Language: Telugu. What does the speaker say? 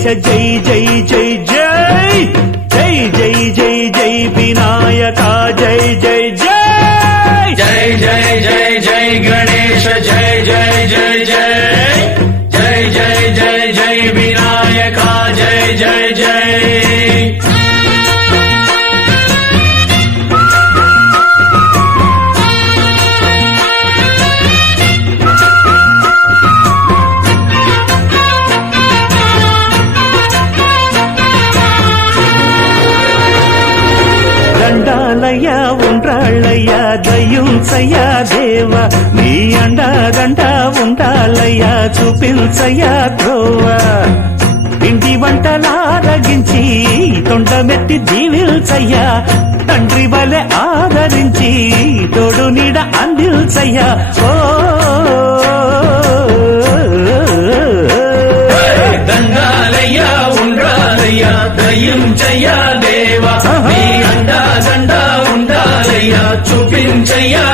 గణేశ జై జై జై జై జై జై జై జై వినాయక జై జై జై జై జై జై జై గణేశ జై జై జై జై జై జై జై జై వినాయక జై జై జై దండాలయ్యా ఉండ్రాళ్ళయ్యా దయ్యుంచయ్యా దేవ నీ అండదండ ఉండాలయ్యా చూపించయ్యా ధ్రువ ఇంటి వంటలారగించి తొండమెత్తి దీవిల్చయ్యా తండ్రి వలె ఆదరించి తోడు నీడ అందిల్చయ్యా ఓ దండాలయ్యా ఉండ్రాలయ్యా దయ్యుంచయ్యా దేవా నీ అండా దండా ఉండాలయ్యా చూపించయ్యా